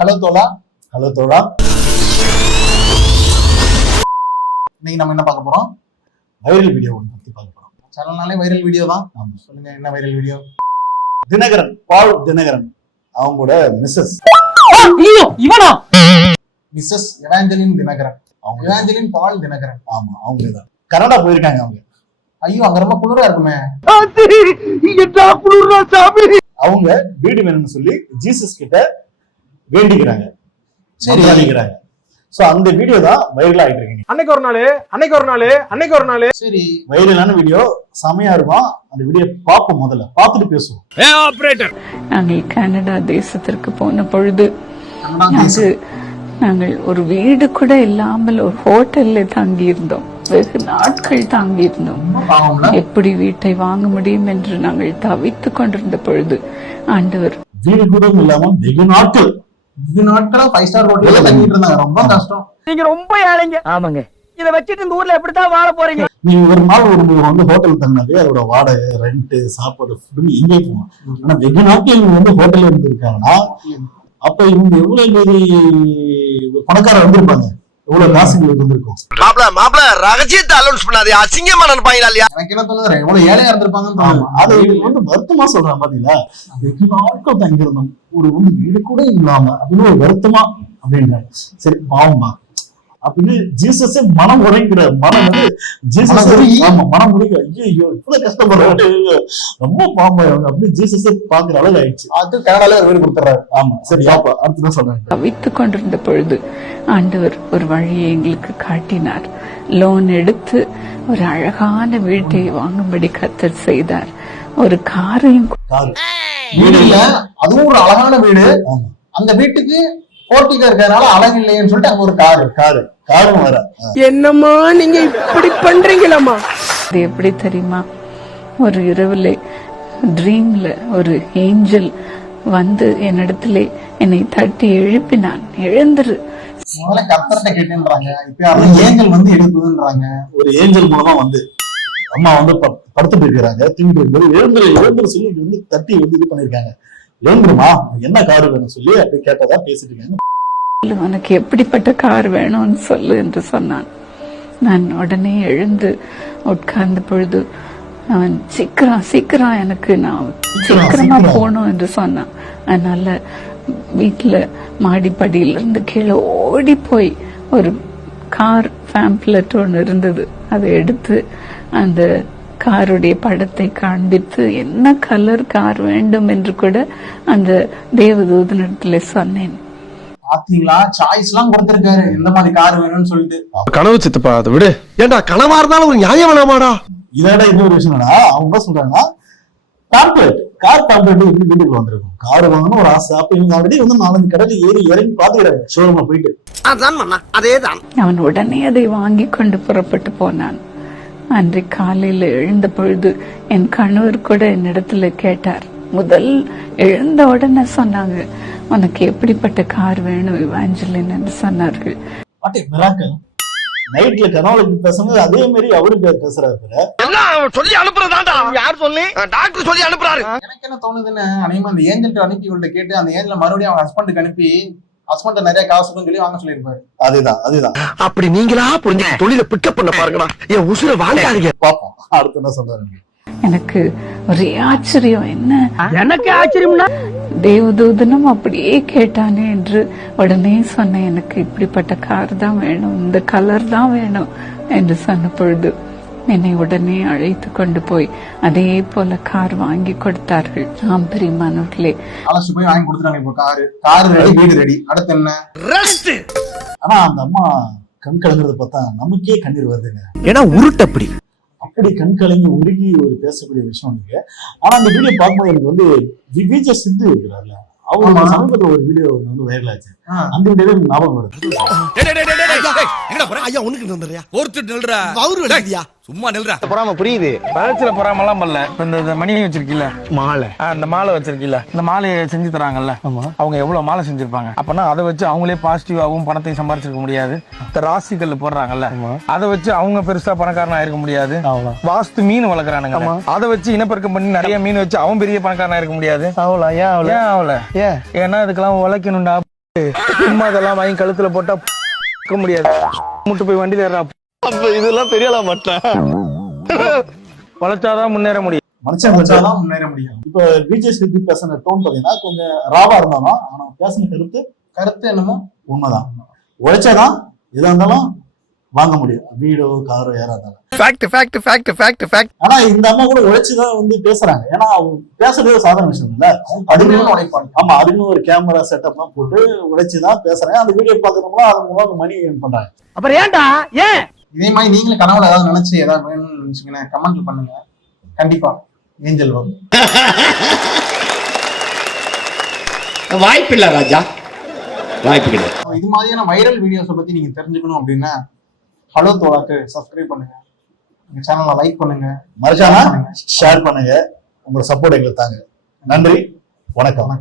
Hello தோழா. Hello தோழா. இன்னைக்கு நம்ம என்ன பார்க்க போறோம்? வைரல் வீடியோ ஒன்று பத்தி பார்க்க போறோம். சேனல்னாலே வைரல் வீடியோ தான். ஆமா. சொல்லுங்க, என்ன viral video? Dinakaran, Paul Dinakaran அவங்களோட mrs mrs Evangeline Dinakaran, Evangeline Paul Dinakaran. ஆமா, அவங்க தான் கனடா போயிருக்காங்க. அவங்க ஐயோ, அங்க ரொம்ப குளிரா இருக்குமே. அவங்க வீடு வேணும்னு சொல்லி ஜீசஸ் கிட்ட வேண்டிக்கிறாங்க. சரி. வேண்டிக்கிறாங்க. சோ அந்த வீடியோ தான் வைரல் ஆயிட்டு இருக்கு. அன்னைக்கு ஒரு நாள் சரி, வைரலான வீடியோ செமையா இருக்கும். அந்த வீடியோ பார்ப்போம், முதல்ல பார்த்துட்டு பேசுவோம். நாங்கள் கனடா தேசத்திற்கு போன பொழுது கனடா தேசம். நாங்கள் ஒரு வீடு கூட இல்லாமல் ஒரு ஹோட்டல்ல தங்கியிருந்தோம். வெகு நாட்கள் தங்கியிருந்தோம். ரொம்ப பாவம்ல. எப்படி வீட்டை வாங்க முடியும் என்று நாங்கள் தவித்துக் கொண்டிருந்த பொழுது ஆண்டவர் வீடு கூட இல்லாம வெகு நாட்கள் இது நாட்களா 5 ஸ்டார் ஹோட்டல்ல தங்கிட்டு இருந்தாங்க. ரொம்ப கஷ்டம். நீங்க ரொம்ப ஏழைங்க. ஆமாங்க. இத வச்சிட்டு இந்த ஊர்ல எப்படித்தான் வாழ போறீங்க? நீங்க ஒரு நாள் வந்து ஹோட்டல் தங்கினாலே அதோட வாடகை, ரெண்ட், சாப்பாடு, ஃபுட் எங்கே போகும். ஆனா வெகு நாட்கள் இவங்க வந்து ஹோட்டல்ல இருந்திருக்காங்கன்னா அப்ப இவங்க எவ்வளவு மீறி பணக்காரர் வந்திருப்பாங்க, எவ்வளவு காசுகள் இருந்திருக்கும். மாப்ள ரகசியத்தை அலௌன்ஸ் பண்ணாதே, அசிங்கமா நினைப்பாங்களா இல்லையா? எனக்கு என்ன தோணுது, எவ்வளவு ஏழையா இருந்திருப்பாங்கன்னு ஆமா, தோணுது. அதை இவங்க வந்து வருத்தமா சொல்றாங்க. பாத்தீங்களா, வெகு நாட்கள் தங்கியிருந்தோம், ஒரு வந்து வீடு கூட இல்லாம அப்படின்னு ஒரு வருத்தமா அப்படின்றாங்க. சரி, பாவமா அப்படின்னு ஜீசஸே மனம் உடைங்கிற மனம் வந்து ஜீசஸ் மனம் முடிக்க, ஐயோ இவ்வளவு கஷ்டப்படுறாரு, ரொம்ப பாவம் அப்படின்னு ஜீசஸே பாக்குற அளவு ஆயிடுச்சு. அது கனடால ஒரு வீடு கொடுத்துறாரு. ஆமா, சரி, அப்ப அடுத்துதான் சொல்றேன். தவித்துக் கொண்டிருந்த பொழுது ஆண்டவர் ஒரு வழியை எங்களுக்கு காட்டினார். லோன் எடுத்து ஒரு அழகான வீட்டை வாங்கும்படி கர்த்தர் செய்தார். ஒரு காரையும் காரு வீடு இல்ல, அதுவும் ஒரு அழகான வீடு. ஆமா, அந்த வீட்டுக்கு போர்ட்டிகா இருக்கிறதுனால அழகு இல்லைன்னு சொல்லிட்டு அங்க ஒரு காரும் வர. என்னம்மா நீங்க இப்படி பண்றீங்களம்மா? அது எப்படி தெரியுமா, ஒரு இரவுல ட்ரீம்ல ஒரு ஏஞ்சல் வந்து என்னிடத்துல என்னை தட்டி எழுப்பினான். எழுந்துரு. முதல்ல கர்த்தர்ட்ட கேட்டுன்றாங்க, இப்ப அது ஏஞ்சல் வந்து எழுப்புதுன்றாங்க. ஒரு ஏஞ்சல் மூலமா வந்து அம்மா வந்து படுத்துட்டு இருக்கிறாங்க, தூங்கிட்டு இருக்கும்போது எழுந்துரு சொல்லி வந்து தட்டி வந்து இது பண்ணிருக்காங்க. எழுந்துருமா, என்ன காரு வேணும் சொல்லி அப்படி கேட்டதா பேசிட்டு இருக்காங்க. உனக்கு எப்படிப்பட்ட கார் வேணும்னு சொல்லு என்று சொன்னான். நான் உடனே எழுந்து உட்கார்ந்த பொழுது அவன் சீக்கிரம் எனக்கு நான் சீக்கிரமா போகணும் என்று சொன்னான். அதனால வீட்டுல மாடிப்படியிலிருந்து கீழே ஓடி போய் ஒரு கார் பேம்ப்லெட் ஒன்று இருந்தது, அதை எடுத்து அந்த காருடைய படத்தை காண்பித்து என்ன கலர் கார் வேண்டும் என்று கூட அந்த தேவதூதனிடத்துல சொன்னேன். பாத்தீங்களா, சாய்ஸ் எல்லாம் கொடுத்திருக்காரு, எந்த மாதிரி கார் வேணும்னு சொல்லிட்டு. கனவு சித்தப்பா, அதை விடு. ஏண்டா கனவா இருந்தாலும் ஒரு நியாயம் வேணாமாடா? இதோட இன்னொரு விஷயம் என்னன்னா, அவங்க என்ன சொல்றாங்கன்னா, கார் பேம்ப்லெட் எப்படி வீட்டுக்குள்ள வந்திருக்கும். கார் வாங்கணும் ஒரு ஆசை. அப்ப இவங்க ஆல்ரெடி வந்து 4 கடல் ஏறி இறங்கி பாத்துக்கிறாங்க ஷோரூம்ல போயிட்டு. அதேதான். அவன் உடனே அதை வாங்கி கொண்டு புறப்பட்டு போனான். அன்றைக்கு காலையில எழுந்த பொழுது என் கணவர் கூட என்னிடத்துல கேட்டார். முதல் எழுந்த உடனே சொன்னாங்க, உனக்கு எப்படிப்பட்ட கார் வேணும் இவாஞ்சலின் என்று சொன்னார்கள். நைட்ல கனவுல பேசும்போது அதே மாதிரி அவருக்கு பேசுறாரு. சொல்லி அனுப்புறதாண்டா. யார் சொல்லி? டாக்டர் சொல்லி அனுப்புறாரு. எனக்கு என்ன தோணுதுன்னு, அனைவரும் அந்த ஏஞ்சல் அனுப்பி இவள்கிட்ட கேட்டு அந்த ஏஞ்சல மறுபடியும் அவங்க ஹஸ்பண்டுக்கு அனுப்பி ஹஸ்பண்ட் நிறைய காசு சொல்லி வாங்க சொல்லியிருப்பாரு. அதுதான் அப்படி நீங்களா புரிஞ்சு தொழில பிக்கப் பண்ண பாருங்கடா. என் உசுர வாங்காதீங்க. பாப்போம் அடுத்து என்ன சொல்றாரு. எனக்கு ஒரே ஆச்சரியம். என்ன எனக்கு ஆச்சரியம்னா தேவதூதனும் அப்படியே கேட்டானே என்று உடனே சொன்னேன், எனக்கு இப்படிப்பட்ட கார் தான் வேணும், இந்த கலர் தான் வேணும் என்று சொன்ன பொழுது என்னை உடனே அழைத்து கொண்டு போய் அதே போல கார் வாங்கி கொடுத்தார்கள். ஆம் பிரியமானவர்களே, அலசி போய் வாங்கி கொடுத்துட்டாங்க. இப்போ கார் ரெடி, வீடு ரெடி. அடுத்து என்ன? ஆனா அந்த அம்மா கண் கலங்குறத பார்த்தா நமக்கே கண்ணீர் வருதுங்க. ஏன்னா உருட்டப்படி அப்படி கண் கலங்கி உருகி ஒரு பேசக்கூடிய விஷயம் இருக்கு. ஆனா அந்த வீடியோ பார்க்கும்போது எனக்கு வந்து விஜய் சித்து இருக்கிறார்ல, அவங்க சமீபத்துல ஒரு வீடியோ வந்து வைரல் ஆச்சு. அந்த வீடியோ ஞாபகம் வருது. சும்மா நில்றா. பொறாம புரியுது. பழச்சில பொறாமலாம் பண்ணல. இந்த மணியை வச்சிருக்கீல்ல, மாலை, அந்த மாலை வச்சிருக்கீல்ல, இந்த மாலையை செஞ்சு தராங்கல்ல, அவங்க எவ்வளவு மாலை செஞ்சிருப்பாங்க. அப்பனா அதை வச்சு அவங்களே பாசிட்டிவாவும் பணத்தையும் சம்பாதிச்சிருக்க முடியாது. இந்த ராசிக்கல் போடுறாங்கல்ல, அதை வச்சு அவங்க பெருசா பணக்காரனா இருக்க முடியாது. வாஸ்து மீன் வளர்க்குறானுங்க, அதை வச்சு இனப்பெருக்கம் பண்ணி நிறைய மீன் வச்சு அவன் பெரிய பணக்காரனா இருக்க முடியாது. ஏன் ஆகல? ஏன்னா இதுக்கெல்லாம் உழைக்கணும்டா. சும்மா இதெல்லாம் வாங்கி கழுத்துல போட்டா இருக்க முடியாது. முட்டு போய் வண்டியில ஏறா. இதெல்லாம் தெரியல மாட்டேன். வளர்ச்சாதான் முன்னேற முடியும். மனுஷன் வச்சாதான் முன்னேற முடியும். இப்ப விஜய் சேதுபதி பேசின டோன் பாத்தீங்கன்னா கொஞ்சம் ராவா இருந்தாலும் ஆனா பேசின கருத்து என்னமோ உண்மைதான். உழைச்சாதான் எதா இருந்தாலும் வாங்க முடியும், வீடோ காரோ யாரா இருந்தாலும். ஆனா இந்த அம்மா கூட உழைச்சுதான் வந்து பேசுறாங்க. ஏன்னா அவங்க பேசுறதே சாதாரண விஷயம் இல்ல. அதுக்குன்னு உழைப்பாங்க. ஆமா, அதுக்குன்னு ஒரு கேமரா செட்டப் எல்லாம் போட்டு உழைச்சுதான் பேசுறாங்க. அந்த வீடியோ பாக்குறவங்களும் அது மூலம் மணி ஏர்ன் பண்றாங்க. அப்புறம் ஏன்டா ஏன் இதே மாதிரி நீங்களும் கனவுல ஏதாவது நினைச்சு ஏதாவது வேணும்னு நினைச்சீங்கன்னா கமெண்ட்ல பண்ணுங்க. கண்டிப்பா ஏஞ்சல் வரும். வாய்ப்பில்லை ராஜா, வாய்ப்பு கிடையாது. இது மாதிரியான வைரல் வீடியோஸை பத்தி நீங்க தெரிஞ்சுக்கணும் அப்படின்னா ஹலோ தோழாக்கு சப்ஸ்கிரைப் பண்ணுங்க, எங்க சேனலை லைக் பண்ணுங்க, மறக்காம ஷேர் பண்ணுங்க. உங்களோட சப்போர்ட் எங்களுக்கு தாங்க. நன்றி, வணக்கம்.